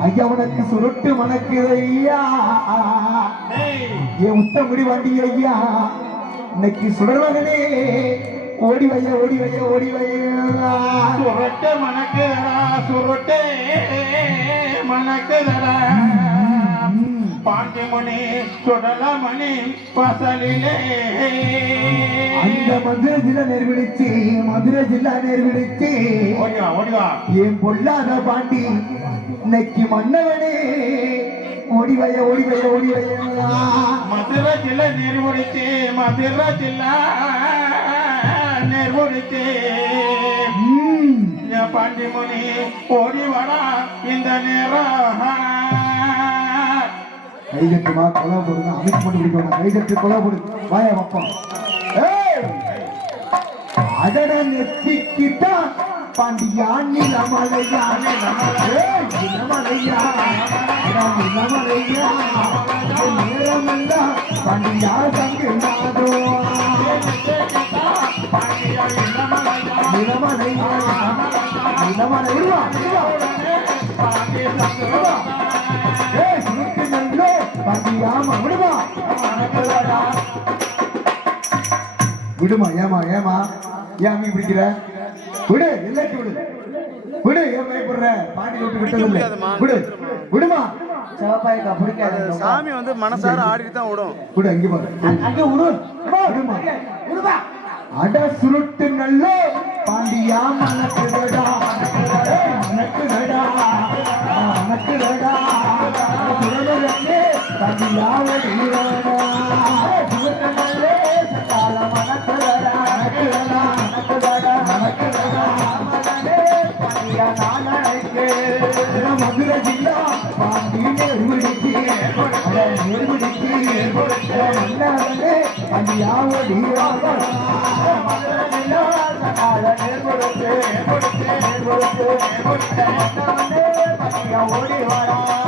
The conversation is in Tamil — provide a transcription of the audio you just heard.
ஐயா உனக்கு சுருட்டு மணக்குது ஐயா. என் உத்த முடி வண்டி ஐயா. இன்னைக்கு சுடர் மகனே ஓடி வைய ஓடி வைய ஓடி வையா. சுருட்டு மணக்குதடா சுருட்டு மணக்குதடா பாண்டிமணி சுடலமணி பசலிலே. அந்த மதுரை ஜில்லா நேர்விடுச்சு மதுரை ஜில்லா நேர்விடுச்சு என் பொல்லாத பாண்டி இன்னைக்கு மன்னவனே. ஓடி வைய ஓடி வைய ஓடி வையா மதுரை ஜில்லை நிர்வகிச்சு மதுரை ஜில்லா நிர்வகிச்சு ம். பாண்டிமணி ஓடி வாடா இந்த நேரம். கைதட்டுமா கொலை போடுங்க. அமைச்சு போட்டு பிடிக்கணும் கைதட்டு கொலை போடு. வாயா ஏய்! அடட நெத்திக்கிட்டான் பாண்டியா நிலமலையா நிலமலையா நிலமலையா நேரமெல்லாம் பாண்டியா தங்கு நிலமலையா நிலமலையா விடுமா ஏமா ஏமா ஏன் பிடிக்கிற? விடு எல்லாட்டி விடு. விடு ஏன் பயப்படுற பாண்டி விட்டு விட்டதில்லை. விடு விடுமா? சிவப்பாய்க்கா பிடிக்காது. சாமி வந்து மனசார ஆடிட்டு தான் விடும் விடு அங்கே பாரு. அங்கே விடு விடுமா? விடுமா அட சுருட்டு நல்லோ. பாண்டியா மனக்குதடா ஏய், மனக்குதடா மனக்குதடா சுரனே பாண்டியா வடிவடா ஓடி வாடா